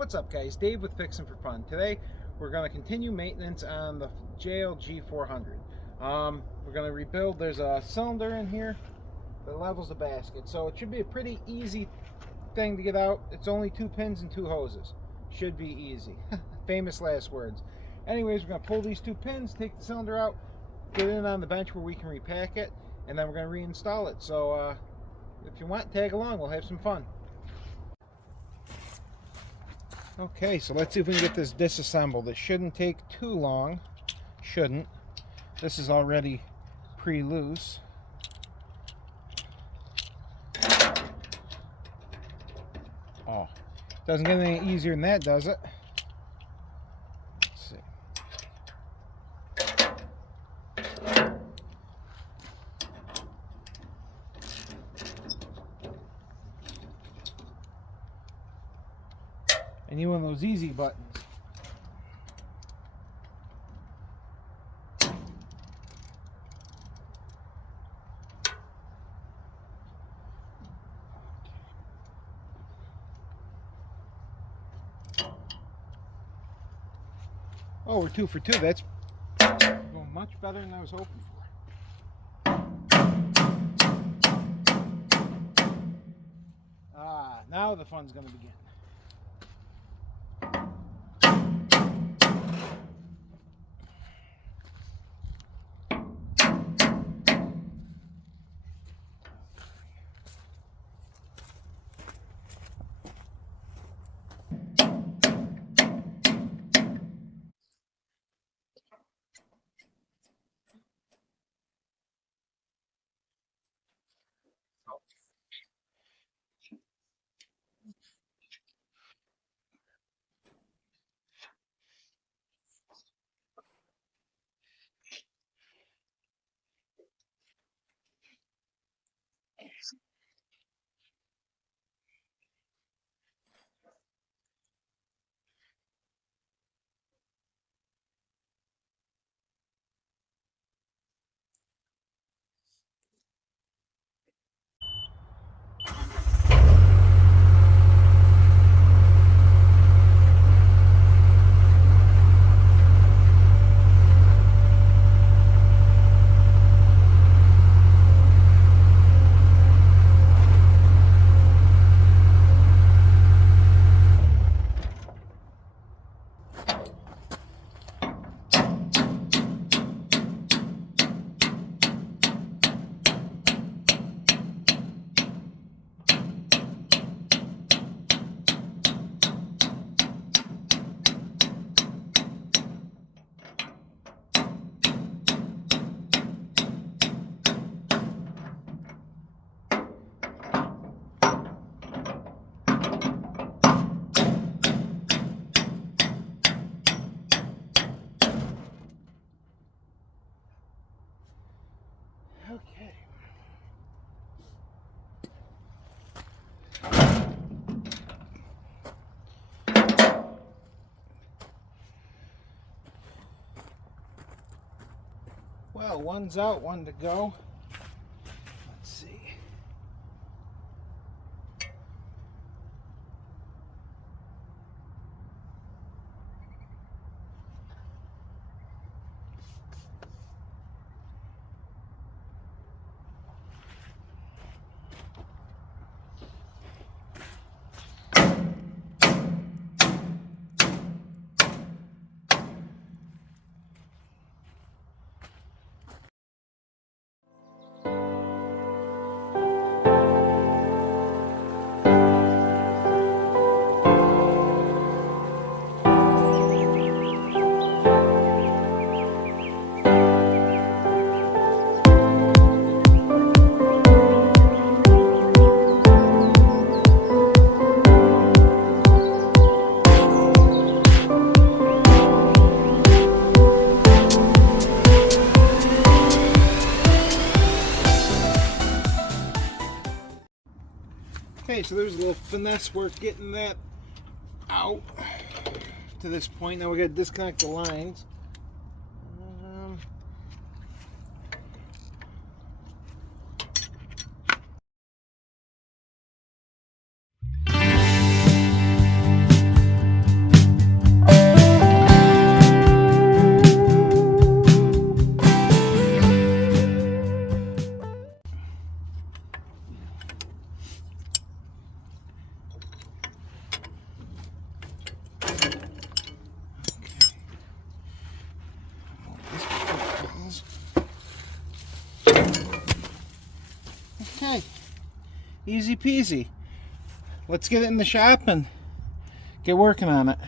What's up, guys? Dave with Fixin' for Fun. Today we're going to continue maintenance on the JLG 400. We're going to rebuild. There's a cylinder in here that levels the basket, so it should be a pretty easy thing to get out. It's only 2 pins and 2 hoses. Should be easy. Famous last words. Anyways, we're going to pull these 2 pins, take the cylinder out, get it on the bench where we can repack it, and then we're going to reinstall it. So if you want, tag along. We'll have some fun. Okay, so let's see if we can get this disassembled. It shouldn't take too long. Shouldn't. This is already pre-loose. Oh, doesn't get any easier than that, does it? Let's see. I need one of those easy buttons. Oh, we're 2 for 2. That's going much better than I was hoping for. Ah, now the fun's going to begin. Okay. Well, one's out, one to go. Let's see. Okay, so there's a little finesse work getting that out to this point. Now we got to disconnect the lines. Easy peasy. Let's get it in the shop and get working on it.